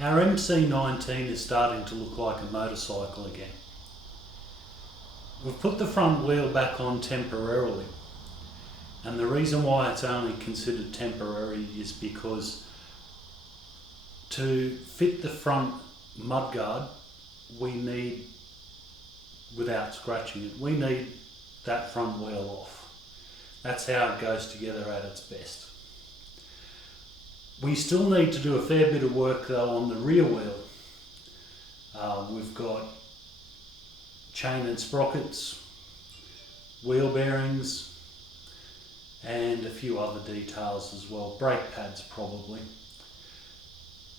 Our MC19 is starting to look like a motorcycle again. We've put the front wheel back on temporarily, and the reason why it's only considered temporary is because to fit the front mudguard, we need, without scratching it, we need that front wheel off. That's how it goes together at its best. We still need to do a fair bit of work though on the rear wheel. We've got chain and sprockets, wheel bearings, and a few other details as well. Brake pads probably.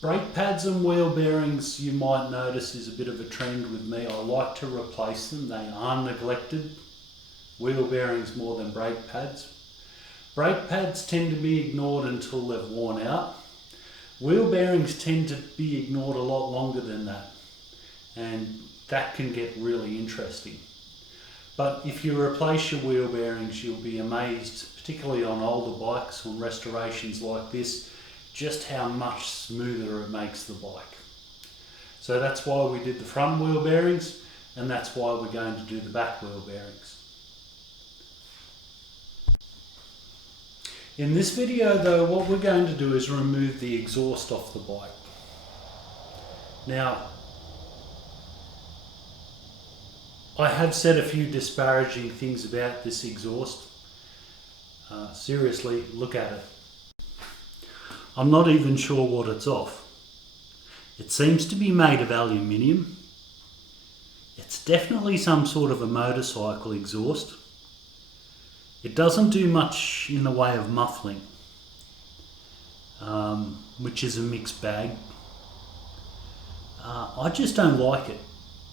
Brake pads and wheel bearings, you might notice, is a bit of a trend with me. I like to replace them. They are neglected. Wheel bearings more than brake pads. Brake pads tend to be ignored until they've worn out. Wheel bearings tend to be ignored a lot longer than that, and that can get really interesting. But if you replace your wheel bearings, you'll be amazed, particularly on older bikes, on restorations like this, just how much smoother it makes the bike. So that's why we did the front wheel bearings, and that's why we're going to do the back wheel bearings. In this video though, what we're going to do is remove the exhaust off the bike. Now, I have said a few disparaging things about this exhaust. Seriously, look at it. I'm not even sure what it's off. It seems to be made of aluminium. It's definitely some sort of a motorcycle exhaust. It doesn't do much in the way of muffling, which is a mixed bag. I just don't like it.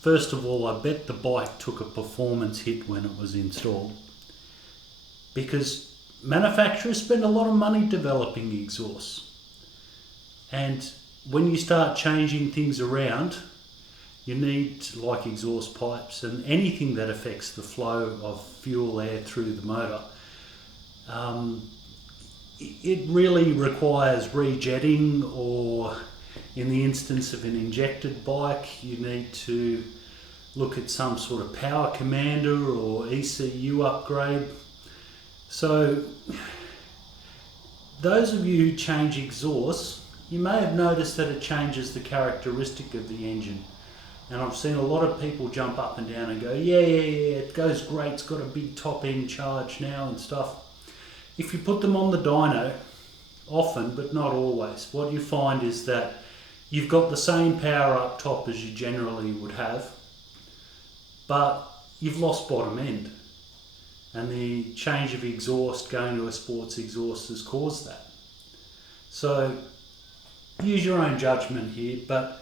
First of all, I bet the bike took a performance hit when it was installed, because manufacturers spend a lot of money developing exhausts. And when you start changing things around, you need, like exhaust pipes and anything that affects the flow of fuel air through the motor, it really requires rejetting, or in the instance of an injected bike, you need to look at some sort of power commander or ECU upgrade. So those of you who change exhausts, you may have noticed that it changes the characteristic of the engine. And I've seen a lot of people jump up and down and go, yeah, it goes great, it's got a big top end charge now and stuff. If you put them on the dyno, often, but not always, what you find is that you've got the same power up top as you generally would have, but you've lost bottom end. And the change of exhaust going to a sports exhaust has caused that. So use your own judgment here, but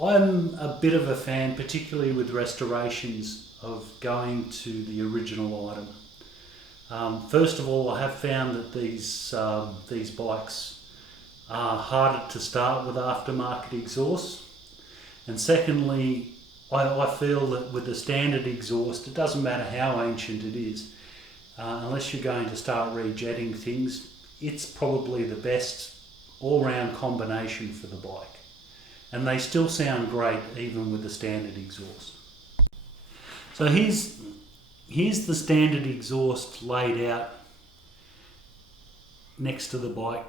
I'm a bit of a fan, particularly with restorations, of going to the original item. First of all, I have found that these bikes are harder to start with aftermarket exhausts. And secondly, I feel that with the standard exhaust, it doesn't matter how ancient it is, unless you're going to start rejetting things, it's probably the best all-round combination for the bike. And they still sound great even with the standard exhaust. So here's the standard exhaust laid out next to the bike,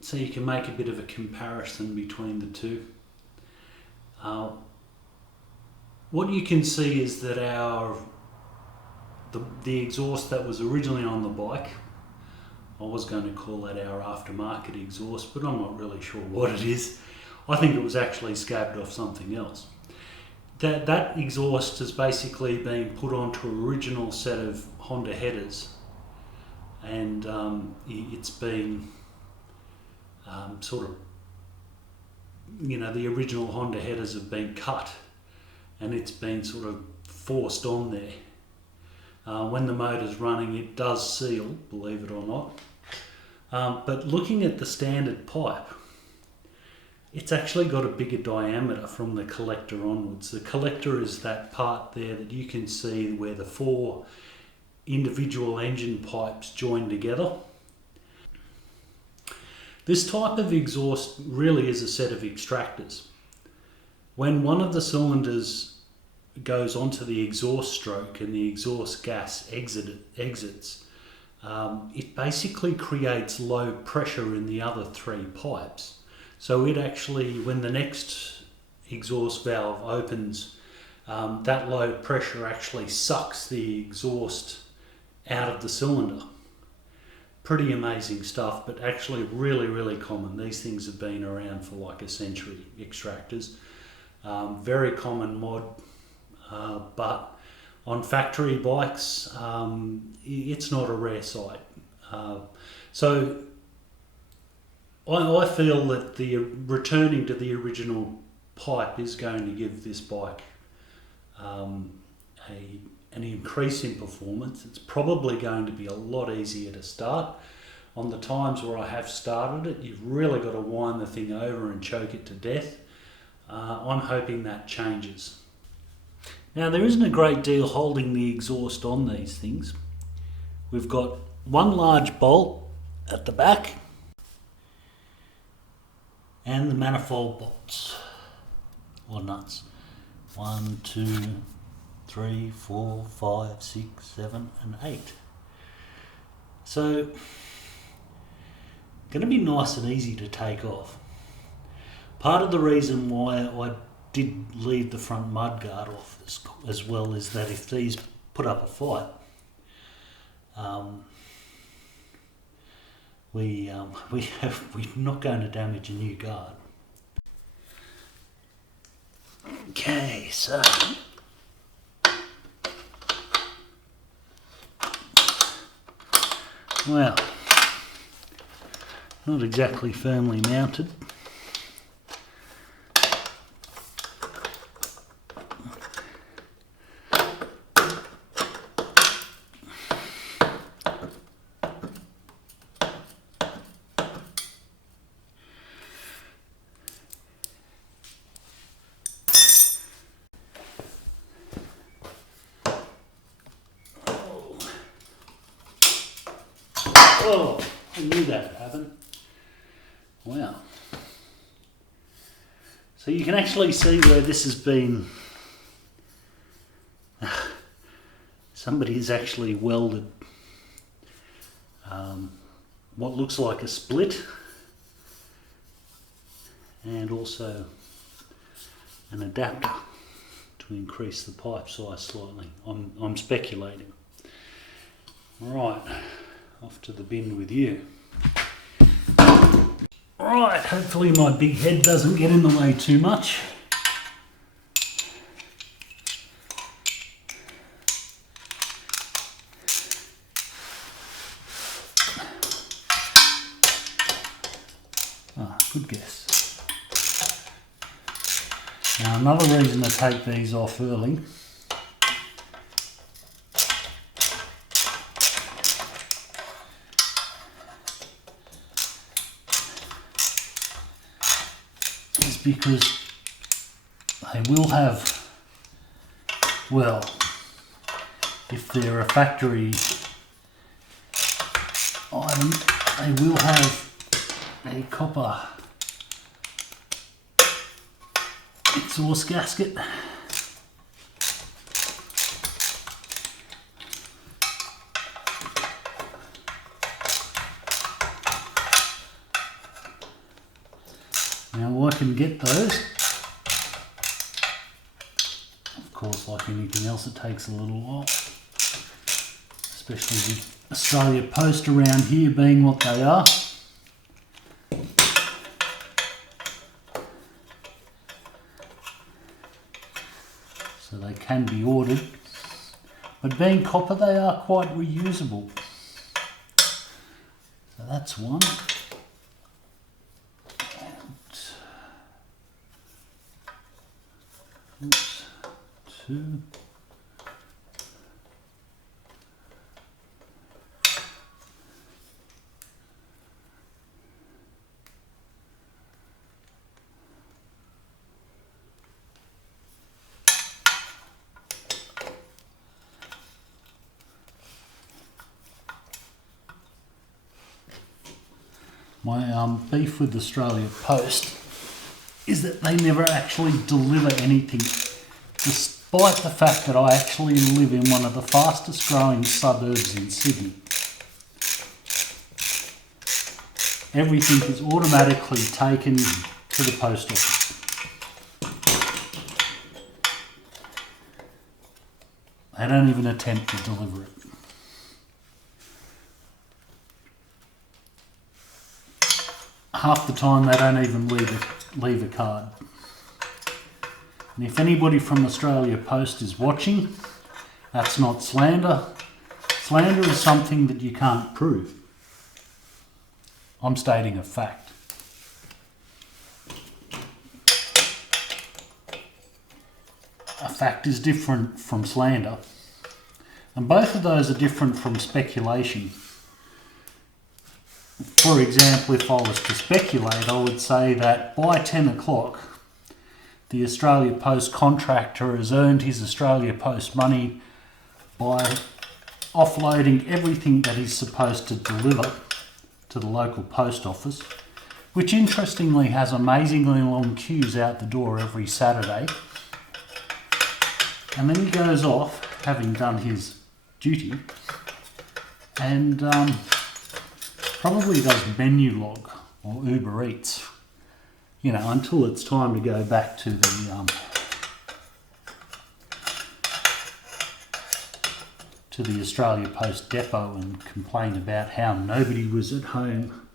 so you can make a bit of a comparison between the two. What you can see is that the exhaust that was originally on the bike, I was going to call that our aftermarket exhaust, but I'm not really sure what it is. I think it was actually scabbed off something else. That exhaust has basically been put onto an original set of Honda headers, and it's been sort of, the original Honda headers have been cut, and it's been sort of forced on there. When the motor's running, it does seal, believe it or not. But looking at the standard pipe, it's actually got a bigger diameter from the collector onwards. The collector is that part there that you can see where the four individual engine pipes join together. This type of exhaust really is a set of extractors. When one of the cylinders goes onto the exhaust stroke and the exhaust gas exits, it basically creates low pressure in the other three pipes. So it actually, when the next exhaust valve opens, that low pressure actually sucks the exhaust out of the cylinder. Pretty amazing stuff, but actually really, really common. These things have been around for like a century, extractors. Very common mod, but on factory bikes, it's not a rare sight. So I feel that the returning to the original pipe is going to give this bike an increase in performance. It's probably going to be a lot easier to start. On the times where I have started it, you've really got to wind the thing over and choke it to death. I'm hoping that changes. Now, there isn't a great deal holding the exhaust on these things. We've got one large bolt at the back and the manifold bolts or nuts. 1, 2, 3, 4, 5, 6, 7 and 8. So, going to be nice and easy to take off. Part of the reason why I did leave the front mudguard off as well is that if these put up a fight, we're not going to damage a new guard. Okay, so well, not exactly firmly mounted. Oh, I knew that would happen. Wow. So you can actually see where this has been. Somebody has actually welded what looks like a split and also an adapter to increase the pipe size slightly. I'm speculating. Right. Off to the bin with you. Right, hopefully my big head doesn't get in the way too much. Ah, good guess. Now another reason to take these off early because they will have, well, if they're a factory item, they will have a copper exhaust gasket. Now I can get those. Of course, like anything else, it takes a little while. Especially with Australia Post around here being what they are. So they can be ordered. But being copper, they are quite reusable. So that's one. Oops, 2. My beef with Australia Post is that they never actually deliver anything, despite the fact that I actually live in one of the fastest growing suburbs in Sydney. Everything is automatically taken to the post office. They don't even attempt to deliver it. Half the time they don't even leave a card. And if anybody from Australia Post is watching, that's not slander. Slander is something that you can't prove. I'm stating a fact. A fact is different from slander. And both of those are different from speculation. For example, if I was to speculate, I would say that by 10 o'clock, the Australia Post contractor has earned his Australia Post money by offloading everything that he's supposed to deliver to the local post office, which interestingly has amazingly long queues out the door every Saturday. And then he goes off, having done his duty, and probably does menu log or Uber Eats, you know, until it's time to go back to the Australia Post depot and complain about how nobody was at home.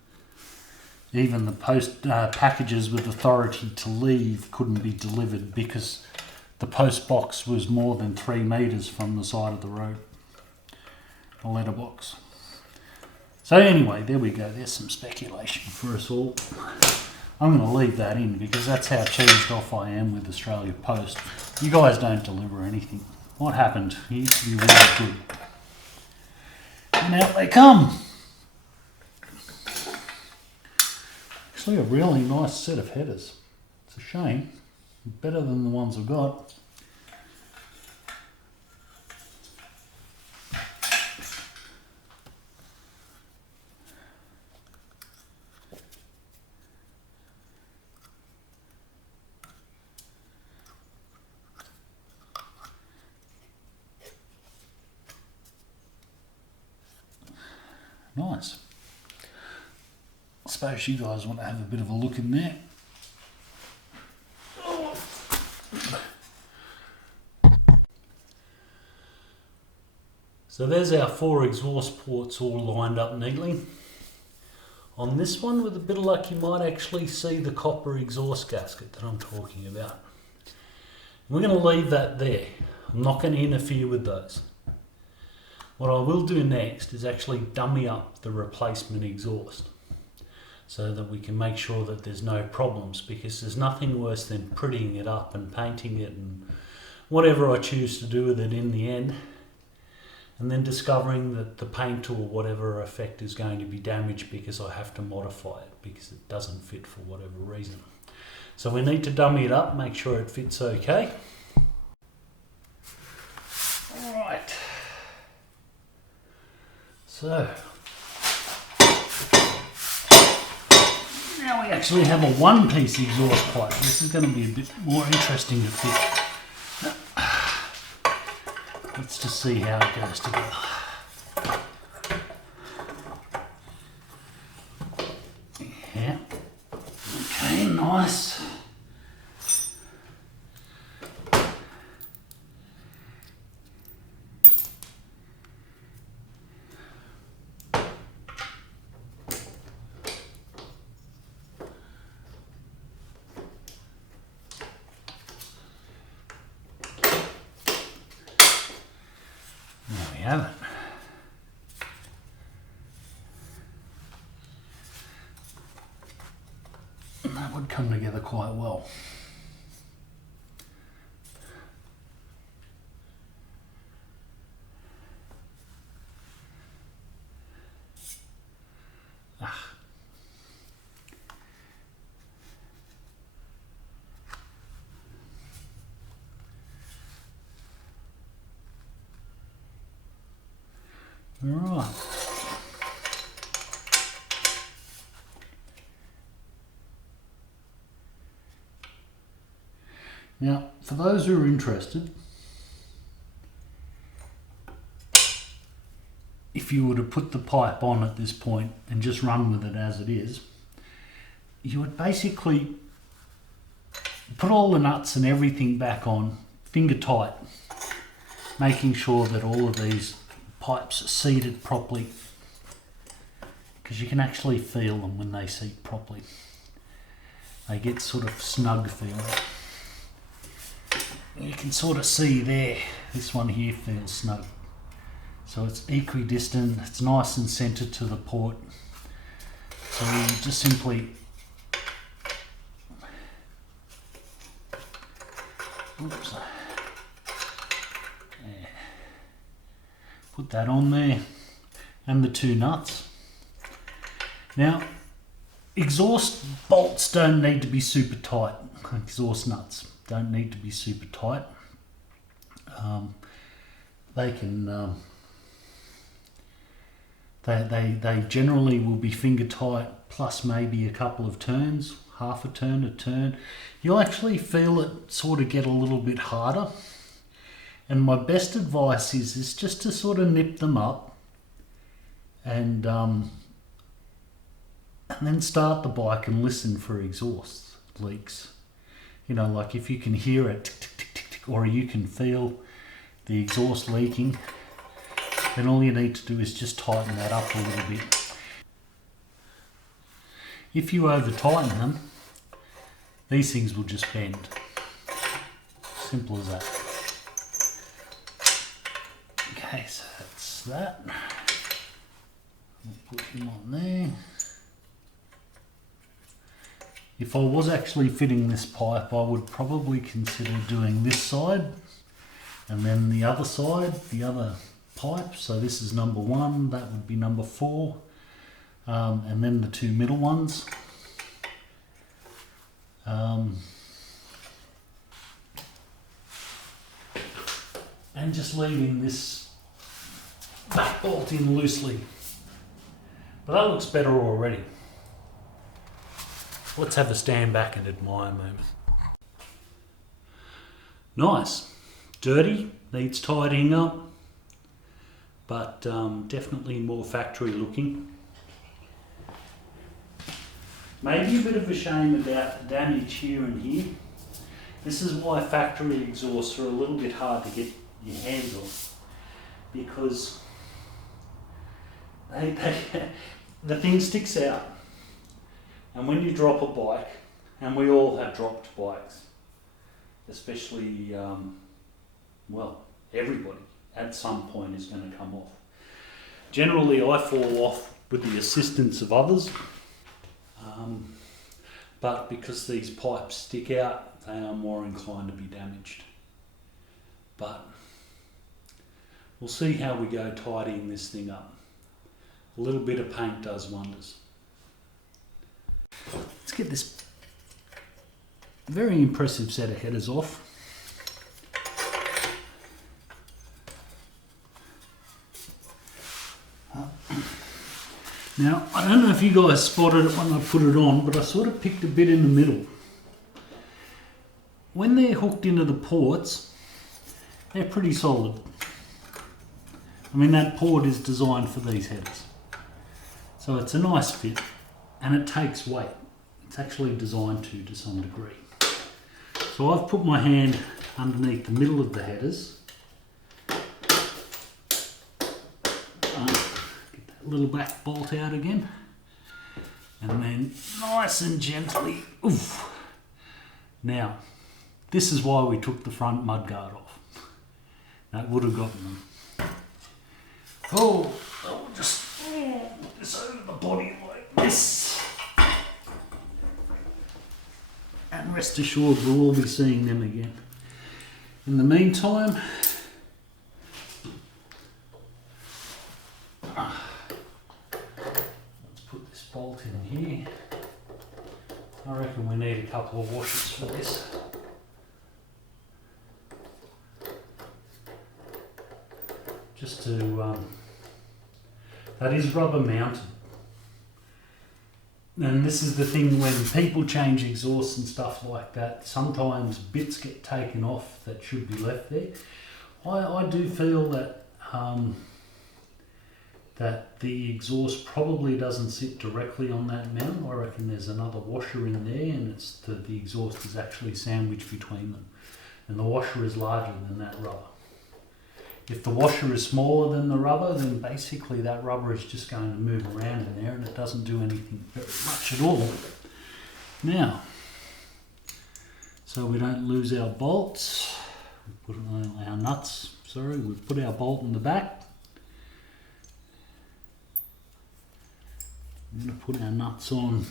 Even the post packages with authority to leave couldn't be delivered because the post box was more than 3 metres from the side of the road, the letterbox. So anyway, there we go. There's some speculation for us all. I'm going to leave that in because that's how cheesed off I am with Australia Post. You guys don't deliver anything. What happened? He used to be really good. And out they come. Actually a really nice set of headers. It's a shame. Better than the ones I've got. Nice. I suppose you guys want to have a bit of a look in there. So there's our 4 exhaust ports all lined up neatly. On this one, with a bit of luck, you might actually see the copper exhaust gasket that I'm talking about. We're going to leave that there. I'm not going to interfere with those. What I will do next is actually dummy up the replacement exhaust so that we can make sure that there's no problems, because there's nothing worse than prettying it up and painting it and whatever I choose to do with it in the end, and then discovering that the paint or whatever effect is going to be damaged because I have to modify it because it doesn't fit for whatever reason. So we need to dummy it up, make sure it fits okay. Alright. So, now we actually have a one-piece exhaust pipe. This is going to be a bit more interesting to fit. Let's just see how it goes together. Yeah. Okay, nice. Have it. And that would come together quite well. Alright. Now, for those who are interested, if you were to put the pipe on at this point and just run with it as it is, you would basically put all the nuts and everything back on finger tight, making sure that all of these pipes are seated properly, because you can actually feel them when they seat properly. They get sort of snug feeling. You can sort of see there, this one here feels snug. So it's equidistant, it's nice and centered to the port. So you just simply put that on there, and the two nuts. Now, exhaust bolts don't need to be super tight. Exhaust nuts don't need to be super tight. They can they generally will be finger tight plus maybe a couple of turns, half a turn. You'll actually feel it sort of get a little bit harder. And my best advice is just to sort of nip them up and then start the bike and listen for exhaust leaks. You know, like if you can hear it tick, tick, tick, tick, tick, or you can feel the exhaust leaking, then all you need to do is just tighten that up a little bit. If you over tighten them, these things will just bend. Simple as that. Okay, so that's that. I'll put him on there. If I was actually fitting this pipe, I would probably consider doing this side and then the other side, the other pipe. So this is number 1, that would be number 4, and then the 2 middle ones. And just leaving this back bolt in loosely. But that looks better already. Let's have a stand back and admire a moment. Nice. Dirty, needs tidying up, but definitely more factory looking. Maybe a bit of a shame about the damage here and here. This is why factory exhausts are a little bit hard to get your hands on, because the thing sticks out. And when you drop a bike, and we all have dropped bikes, especially, well, everybody at some point is going to come off. Generally, I fall off with the assistance of others, but because these pipes stick out, they are more inclined to be damaged. But we'll see how we go tidying this thing up. A little bit of paint does wonders. Let's get this very impressive set of headers off. Now, I don't know if you guys spotted it when I put it on, but I sort of picked a bit in the middle. When they're hooked into the ports, they're pretty solid. I mean, that port is designed for these headers. So it's a nice fit, and it takes weight. It's actually designed to some degree. So I've put my hand underneath the middle of the headers. Get that little back bolt out again. And then nice and gently, oof. Now, this is why we took the front mudguard off. That would have gotten them. Oh, I'll just put this over the body like this. And rest assured we'll all be seeing them again. In the meantime, let's put this bolt in here. I reckon we need a couple of washers for this. Just to, that is rubber mounted. And this is the thing, when people change exhausts and stuff like that, sometimes bits get taken off that should be left there. I do feel that that the exhaust probably doesn't sit directly on that mount. I reckon there's another washer in there, and it's the exhaust is actually sandwiched between them, and the washer is larger than that rubber. If the washer is smaller than the rubber, then basically that rubber is just going to move around in there and it doesn't do anything very much at all. Now, so we don't lose our bolts, we put our nuts, sorry, we put our bolt in the back. I'm going to put our nuts on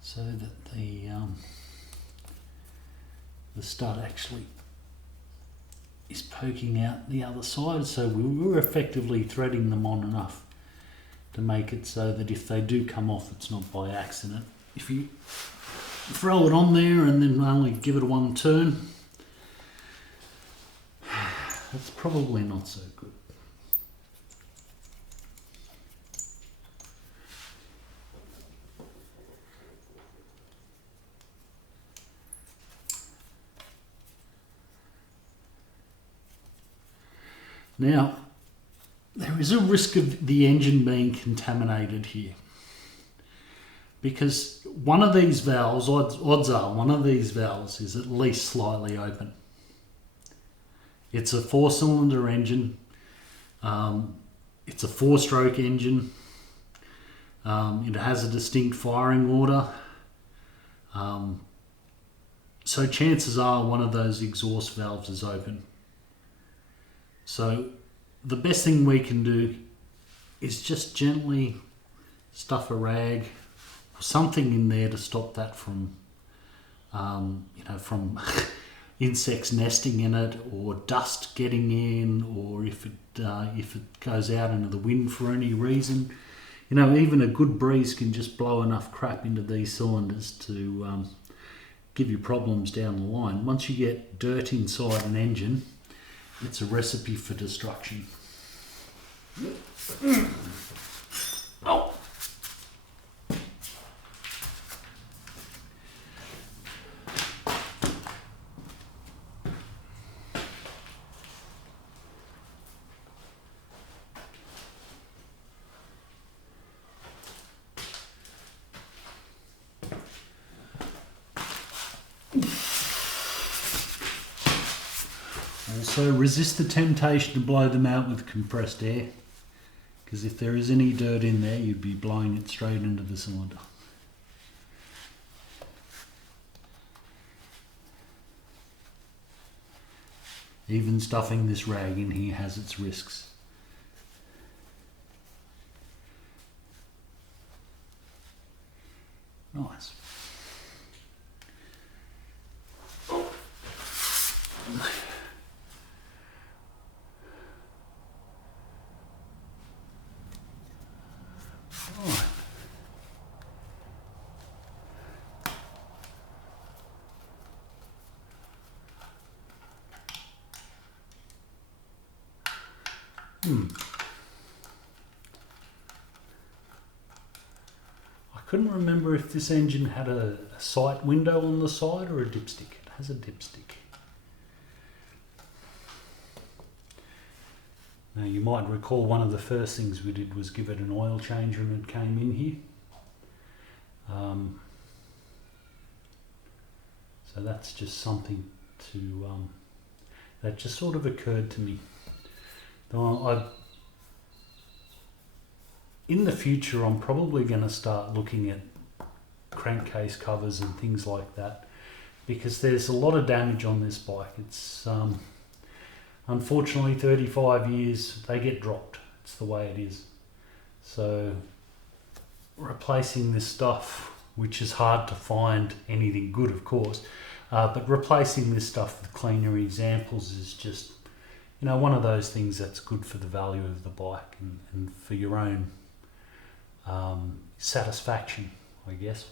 so that the stud actually is poking out the other side, so we're effectively threading them on enough to make it so that if they do come off, it's not by accident. If you throw it on there and then only give it one turn, that's probably not so good. Now, there is a risk of the engine being contaminated here, because one of these valves, odds are one of these valves is at least slightly open. It's a 4-cylinder engine, it's a 4-stroke engine, it has a distinct firing order, so chances are one of those exhaust valves is open. So the best thing we can do is just gently stuff a rag or something in there to stop that from, from insects nesting in it, or dust getting in, or if it goes out into the wind for any reason. Even a good breeze can just blow enough crap into these cylinders to give you problems down the line. Once you get dirt inside an engine, it's a recipe for destruction. Oh. Also, resist the temptation to blow them out with compressed air, because if there is any dirt in there, you'd be blowing it straight into the cylinder. Even stuffing this rag in here has its risks. Nice. I couldn't remember if this engine had a sight window on the side or a dipstick. It has a dipstick. Now, you might recall one of the first things we did was give it an oil change when it came in here. So that's just something that just sort of occurred to me. In the future, I'm probably going to start looking at crankcase covers and things like that, because there's a lot of damage on this bike. It's unfortunately 35 years, they get dropped. It's the way it is. So replacing this stuff, which is hard to find anything good, of course, but replacing this stuff with cleaner examples is just, one of those things that's good for the value of the bike and for your own satisfaction, I guess.